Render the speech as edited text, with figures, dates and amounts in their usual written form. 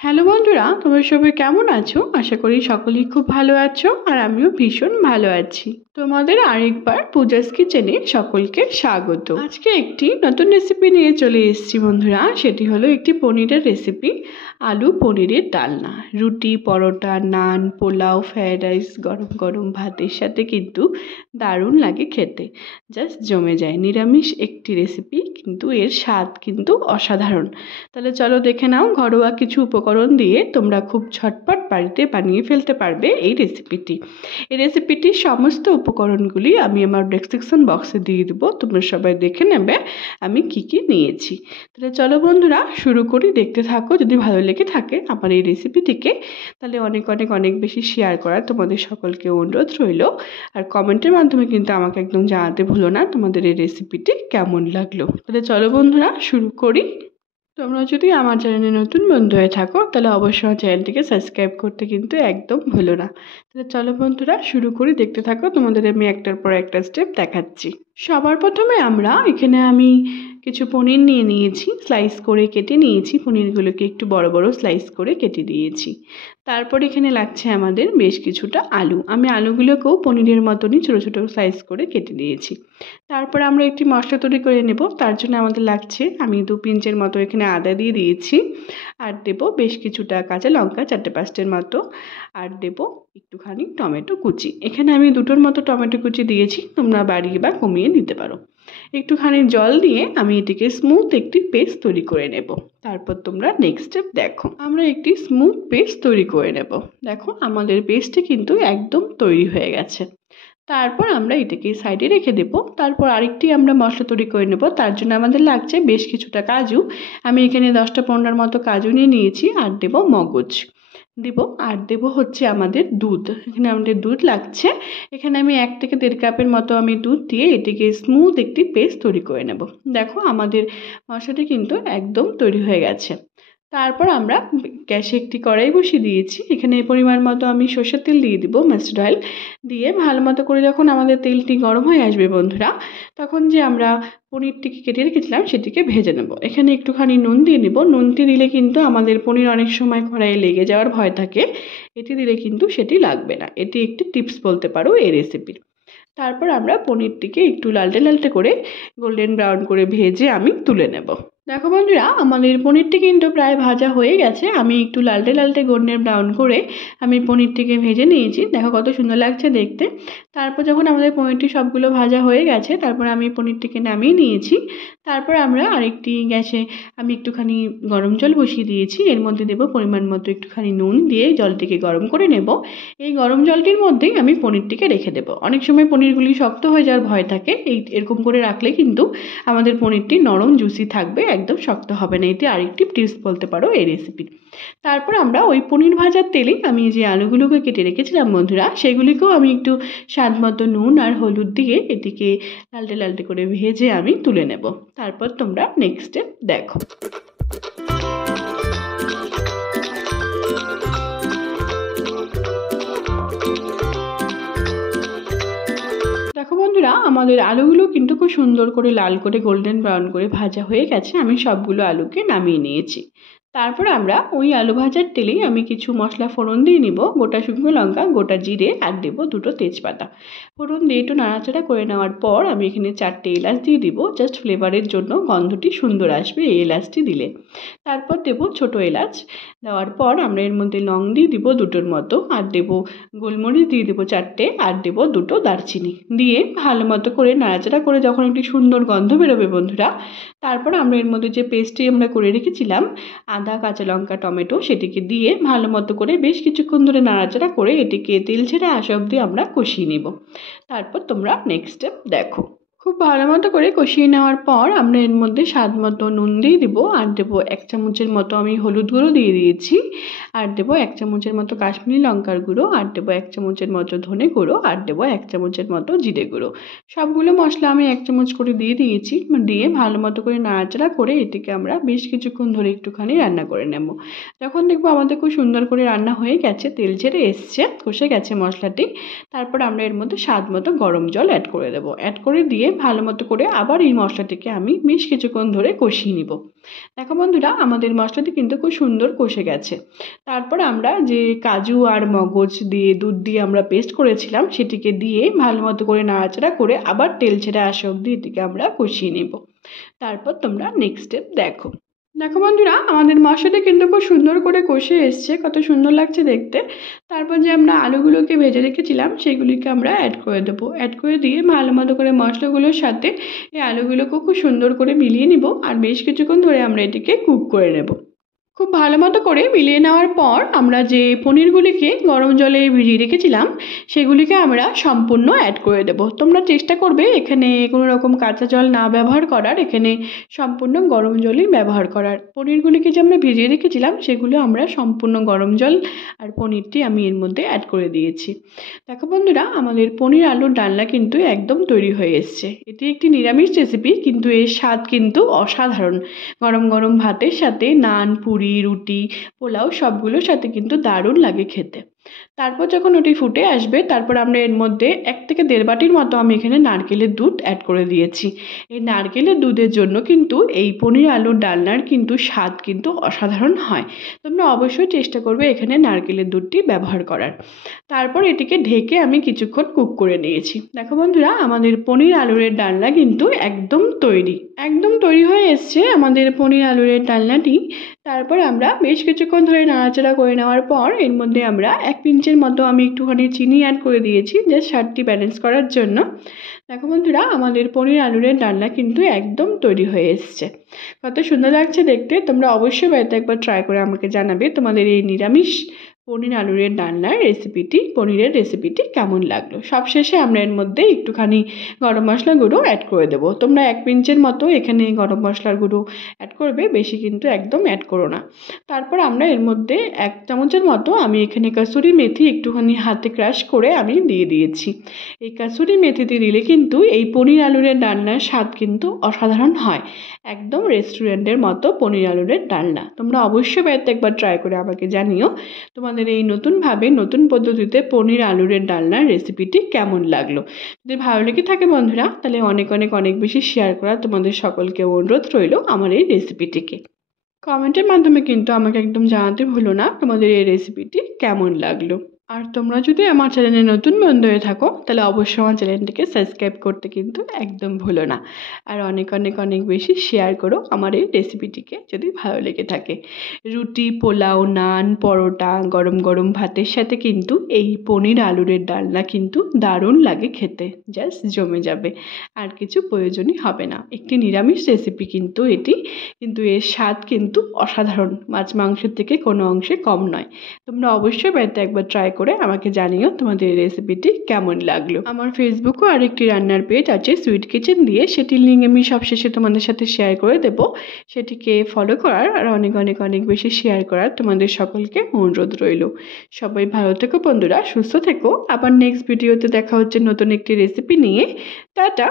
Hello বন্ধুরা, তোমরা সবাই কেমন আছো? আশা করি সকলেই খুব ভালো আছো আর আমিও ভীষণ ভালো আছি। তোমাদের আরেকবার পূজাস কিচেনে সকলকে স্বাগত। আজকে একটি নতুন রেসিপি নিয়ে চলে এসেছি বন্ধুরা। সেটি হলো একটি পনিরের রেসিপি, আলু পনিরের ডালনা। রুটি, পরোটা, নান, পোলাও, ফ্রায়েড রাইস, গরম গরম ভাতের সাথে কিন্তু দারুণ লাগে খেতে, জাস্ট জমে যায়। নিরামিষ একটি রেসিপি, কিন্তু এর স্বাদ কিন্তু অসাধারণ। তাহলে চলো দেখে নাও, ঘরোয়া কিছু উপকরণ দিয়ে তোমরা খুব ঝটপট বাড়িতে বানিয়ে ফেলতে পারবে এই রেসিপিটি। এই রেসিপিটির সমস্ত উপকরণগুলি আমি আমার ডেসক্রিপশন বক্সে দিয়ে দেবো, তোমরা সবাই দেখে নেবে আমি কি কি নিয়েছি। তাহলে চলো বন্ধুরা শুরু করি, দেখতে থাকো। যদি ভালো লেগে থাকে আমার এই রেসিপিটিকে, তাহলে অনেক অনেক অনেক বেশি শেয়ার করার তোমাদের সকলকে অনুরোধ রইল। আর কমেন্টের মাধ্যমে কিন্তু আমাকে একদম জানাতে ভুলো না তোমাদের এই রেসিপিটি কেমন লাগলো। তাহলে চলো বন্ধুরা শুরু করি। তোমরা যদি আমার চ্যানেলে নতুন বন্ধু হয়ে থাকো তাহলে অবশ্যই আমার চ্যানেলটিকে সাবস্ক্রাইব করতে কিন্তু একদম ভুলো না। তাহলে চলো বন্ধুরা শুরু করি, দেখতে থাকো। তোমাদের আমি একটার পর একটা স্টেপ দেখাচ্ছি। সবার প্রথমে এখানে আমি কিছু পনির নিয়ে নিয়েছি, স্লাইস করে কেটে নিয়েছি। পনিরগুলোকে একটু বড় বড় স্লাইস করে কেটে দিয়েছি। তারপর এখানে লাগছে আমাদের বেশ কিছুটা আলু। আমি আলুগুলোকেও পনিরের মতনই ছোটো ছোটো স্লাইস করে কেটে দিয়েছি। তারপর আমরা একটি মশলা তৈরি করে নেব। তার জন্য আমাদের লাগছে, আমি 2 পিঞ্চের মতো এখানে আদা দিয়ে দিয়েছি, আর দেবো বেশ কিছুটা কাঁচা লঙ্কা 4-5টের মতো, আর দেবো একটুখানি টমেটো কুচি। এখানে আমি 2টোর মতো টমেটো কুচি দিয়েছি, তোমরা বাড়িয়ে বা কমিয়ে নিতে পারো। একটুখানি জল দিয়ে আমি এটিকে স্মুথ একটি পেস্ট তৈরি করে নেব। তারপর তোমরা নেক্সট স্টেপ দেখো। আমরা একটি স্মুথ পেস্ট তৈরি করে নেব। দেখো আমাদের পেস্টটি কিন্তু একদম তৈরি হয়ে গেছে। তারপর আমরা এটাকে সাইডে রেখে দেব। তারপর আরেকটি আমরা মশলা তৈরি করে নেব। তার জন্য আমাদের লাগছে বেশ কিছুটা কাজু। আমি এখানে 10টা-15টার মতো কাজু নিয়ে নিয়েছি, আর দেব মগজ দেব, আর দেব হচ্ছে আমাদের দুধ। এখানে আমাদের দুধ লাগছে। এখানে আমি 1 থেকে 1.5 কাপের মতো আমি দুধ দিয়ে এটিকে স্মুথ একটি পেস্ট তৈরি করে নেব। দেখো আমাদের মশলাটি কিন্তু একদম তৈরি হয়ে গেছে। তারপর আমরা গ্যাসে একটি কড়াই বসিয়ে দিয়েছি। এখানে পরিমাণ মতো আমি সর্ষের তেল দিয়ে দিব, মাস্টার্ড অয়েল দিয়ে ভালো মতো করে যখন আমাদের তেলটি গরম হয়ে আসবে বন্ধুরা, তখন যে আমরা পনিরটিকে কেটে রেখেছিলাম সেটিকে ভেজে নেব। এখানে একটুখানি নুন দিয়ে নেব। নুনটি দিলে কিন্তু আমাদের পনির অনেক সময় কড়াইয়ে লেগে যাওয়ার ভয় থাকে, এটি দিলে কিন্তু সেটি লাগবে না। এটি একটি টিপস বলতে পারো এই রেসিপির। তারপর আমরা পনিরটিকে একটু লালটে লালটে করে গোল্ডেন ব্রাউন করে ভেজে আমি তুলে নেব। দেখো বন্ধুরা আমাদের পনিরটি কিন্তু প্রায় ভাজা হয়ে গেছে। আমি একটু লালটে লালটে গোল্ডেন ব্রাউন করে আমি পনিরটিকে ভেজে নিয়েছি। দেখো কত সুন্দর লাগছে দেখতে। তারপর যখন আমাদের পনিরটি সবগুলো ভাজা হয়ে গেছে, তারপর আমি পনিরটিকে নামিয়ে নিয়েছি। তারপর আমরা আরেকটি গ্যাসে আমি একটুখানি গরম জল বসিয়ে দিয়েছি। এর মধ্যে দেবো পরিমাণ মতো একটুখানি নুন দিয়ে জলটিকে গরম করে নেব। এই গরম জলটির মধ্যেই আমি পনিরটিকে রেখে দেবো। অনেক সময় পনিরগুলি শক্ত হয়ে যাওয়ার ভয় থাকে, এরকম করে রাখলে কিন্তু আমাদের পনিরটি নরম জুসি থাকবে, একদম শক্ত হবে না। এটি আরেকটি টিপস বলতে পারো এই রেসিপির। তারপর আমরা ওই পনির ভাজার তেলে আমি যে আলুগুলোকে কেটে রেখেছিলাম বন্ধুরা, সেগুলিকেও আমি একটু স্বাদ মতো নুন আর হলুদ দিয়ে এটিকে লালটে লালটে করে ভেজে আমি তুলে নেব। তারপর তোমরা নেক্সট স্টেপ দেখো। দেখো বন্ধুরা আমাদের আলুগুলো কিন্তু খুব সুন্দর করে লাল করে গোল্ডেন ব্রাউন করে ভাজা হয়ে গেছে। আমি সবগুলো আলুকে নামিয়ে নিয়েছি। তারপর আমরা ওই আলু ভাজার তেলেই আমি কিছু মশলা ফোড়ন দিয়ে নিব। গোটা শুকনো লঙ্কা, গোটা জিরে, আর দেবো 2টো তেজপাতা। ফোড়ন দিয়ে একটু নাড়াচাড়া করে নেওয়ার পর আমি এখানে 4টে এলাচ দিয়ে দিব, জাস্ট ফ্লেভারের জন্য, গন্ধটি সুন্দর আসবে এই এলাচটি দিলে। তারপর দেবো ছোটো এলাচ। দেওয়ার পর আমরা এর মধ্যে লং দিয়ে দিব 2টোর মতো, আর দেবো গোলমরিচ দিয়ে দেবো 4টে, আর দেবো 2টো দারচিনি দিয়ে ভালো মতো করে নাড়াচাড়া করে যখন একটি সুন্দর গন্ধ বেরোবে বন্ধুরা, তারপর আমরা এর মধ্যে যে পেস্টটি আমরা করে রেখেছিলাম আদা, কাঁচা লঙ্কা, টমেটো, সেটিকে দিয়ে ভালো মতো করে বেশ কিছুক্ষণ ধরে নাড়াচাড়া করে এটিকে তেল ছেড়ে আসা অবধি আমরা কষিয়ে নেব। তারপর তোমরা নেক্সট স্টেপ দেখো। খুব ভালো মতো করে কষিয়ে নেওয়ার পর আমরা এর মধ্যে স্বাদ মতো নুন দিয়ে দিব, আর দেবো 1 চামচের মতো আমি হলুদ গুঁড়ো দিয়ে দিয়েছি, আর দেবো 1 চামচের মতো কাশ্মীরি লঙ্কার গুঁড়ো, আর দেবো 1 চামচের মতো ধনে গুঁড়ো, আর দেবো 1 চামচের মতো জিরে গুঁড়ো। সবগুলো মশলা আমি 1 চামচ করে দিয়ে দিয়েছি। দিয়ে ভালো মতো করে নাড়াচাড়া করে এটিকে আমরা বেশ কিছুক্ষণ ধরে একটুখানি রান্না করে নেব। যখন দেখবো আমাদের খুব সুন্দর করে রান্না হয়ে গেছে, তেল ছেড়ে এসছে, কষে গেছে মশলাটি, তারপর আমরা এর মধ্যে স্বাদ মতো গরম জল অ্যাড করে দেবো। অ্যাড করে দিয়ে ভালো মতো করে আবার এই মশলাটিকে আমি বেশ কিছুক্ষণ ধরে কষিয়ে নিব। দেখো বন্ধুরা, আমাদের মশলাটি কিন্তু খুব সুন্দর কষে গেছে। তারপর আমরা যে কাজু আর মগজ দিয়ে দুধ দিয়ে আমরা পেস্ট করেছিলাম সেটিকে দিয়ে ভালো মতো করে নাড়াচাড়া করে আবার তেল ছেড়ে আসা অবধি এটিকে আমরা কষিয়ে নেব। তারপর তোমরা নেক্সট স্টেপ দেখো। দেখো বন্ধুরা, আমাদের মশলাটা কিন্তু খুব সুন্দর করে কষে এসছে, কত সুন্দর লাগছে দেখতে। তারপর যে আমরা আলুগুলোকে ভেজে রেখেছিলাম সেগুলিকে আমরা অ্যাড করে দেবো। অ্যাড করে দিয়ে ভালো মতো করে মশলাগুলোর সাথে এই আলুগুলোকে খুব সুন্দর করে মিলিয়ে নিব আর বেশ কিছুক্ষণ ধরে আমরা এটিকে কুক করে নেব। খুব ভালো মতো করে মিলিয়ে নেওয়ার পর আমরা যে পনিরগুলিকে গরম জলে ভিজিয়ে রেখেছিলাম সেগুলিকে আমরা সম্পূর্ণ অ্যাড করে দেব। তোমরা চেষ্টা করবে এখানে কোনো রকম কাঁচা জল না ব্যবহার করার, এখানে সম্পূর্ণ গরম জলই ব্যবহার করার। পনিরগুলিকে যে আমরা ভিজিয়ে রেখেছিলাম সেগুলো আমরা সম্পূর্ণ গরম জল আর পনিরটি আমি এর মধ্যে অ্যাড করে দিয়েছি। দেখো বন্ধুরা, আমাদের পনির আলুর ডালনা কিন্তু একদম তৈরি হয়ে এসছে। এটি একটি নিরামিষ রেসিপি, কিন্তু এর স্বাদ কিন্তু অসাধারণ। গরম গরম ভাতের সাথে নান, পুরি, রুটি, পোলাও সবগুলোর সাথে কিন্তু দারুণ লাগে খেতে। তারপর যখন ওটি ফুটে আসবে তারপর আমরা এর মধ্যে 1 থেকে 1.5 বাটির মতো আমি এখানে নারকেলের দুধ অ্যাড করে দিয়েছি। এই নারকেলের দুধের জন্য কিন্তু এই পনির আলুর ডালনার কিন্তু স্বাদ কিন্তু অসাধারণ হয়। তোমরা অবশ্যই চেষ্টা করবে এখানে নারকেলের দুধটি ব্যবহার করার। তারপর এটিকে ঢেকে আমি কিছুক্ষণ কুক করে নিয়েছি। দেখো বন্ধুরা, আমাদের পনির আলুরের ডালনা কিন্তু একদম তৈরি হয়ে এসছে আমাদের পনির আলুরের ডালনাটি। তারপর আমরা বেশ কিছুক্ষণ ধরে নাড়াচাড়া করে নেওয়ার পর এর মধ্যে আমরা 1 পিঞ্চের মতো আমি একটুখানি চিনি অ্যাড করে দিয়েছি জাস্ট স্বাদটি ব্যালেন্স করার জন্য। দেখো বন্ধুরা, আমাদের পনির আলুরের ডালনা কিন্তু একদম তৈরি হয়ে এসছে। কত সুন্দর লাগছে দেখতে। তোমরা অবশ্যই বাড়িতে একবার ট্রাই করে আমাকে জানাবে তোমাদের এই নিরামিষ পনির আলুরের ডালনার পনিরের রেসিপিটি কেমন লাগলো। সবশেষে আমরা এর মধ্যে একটুখানি গরম মশলা গুঁড়ো অ্যাড করে দেবো। তোমরা 1 পিঞ্চের মতো এখানে গরম মশলার গুঁড়ো অ্যাড করবে, বেশি কিন্তু একদম অ্যাড করো না। তারপর আমরা এর মধ্যে 1 চামচের মতো আমি এখানে কাসুরি মেথি একটুখানি হাতে ক্রাশ করে আমি দিয়ে দিয়েছি। এই কাসুরি মেথিতে দিলে কিন্তু এই পনির আলুরের ডালনার স্বাদ কিন্তু অসাধারণ হয়, একদম রেস্টুরেন্টের মতো পনির আলুরের ডালনা। তোমরা অবশ্যই বাড়িতে একবার ট্রাই করে আমাকে জানিও তোমাদের এই নতুন পদ্ধতিতে পনির আলুরের ডালনার রেসিপিটি কেমন লাগলো। যদি ভালো লেগে থাকে বন্ধুরা, তাহলে অনেক বেশি শেয়ার করা তোমাদের সকলকে অনুরোধ রইল আমার এই রেসিপিটিকে। কমেন্টের মাধ্যমে কিন্তু আমাকে একদম জানাতে ভুলো না তোমাদের এই রেসিপিটি কেমন লাগলো। আর তোমরা যদি আমার চ্যানেলে নতুন বন্ধু হয়ে থাকো তাহলে অবশ্যই আমার চ্যানেলটিকে সাবস্ক্রাইব করতে কিন্তু একদম ভুলো না। আর অনেক বেশি শেয়ার করো আমার এই রেসিপিটিকে যদি ভালো লেগে থাকে। রুটি, পোলাও, নান, পরোটা, গরম গরম ভাতের সাথে কিন্তু এই পনির আলুরের ডালনা কিন্তু দারুণ লাগে খেতে, জাস্ট জমে যাবে। আর কিছু প্রয়োজনই হবে না। একটি নিরামিষ রেসিপি কিন্তু এটি, কিন্তু এর স্বাদ কিন্তু অসাধারণ, মাছ মাংসের থেকে কোনো অংশে কম নয়। তোমরা অবশ্যই বাড়িতে একবার ট্রাই করে আমাকে জানিও তোমাদের এই রেসিপিটি কেমন লাগলো। আমার ফেসবুকও আরেকটি রান্নার পেজ আছে সুইট কিচেন দিয়ে, সেটির লিঙ্ক আমি সবশেষে তোমাদের সাথে শেয়ার করে দেবো। সেটিকে ফলো করার আর অনেক বেশি শেয়ার করার তোমাদের সকলকে অনুরোধ রইল। সবাই ভালো থেকো বন্ধুরা, সুস্থ থেকো। আবার নেক্সট ভিডিওতে দেখা হচ্ছে নতুন একটি রেসিপি নিয়ে। টাটা।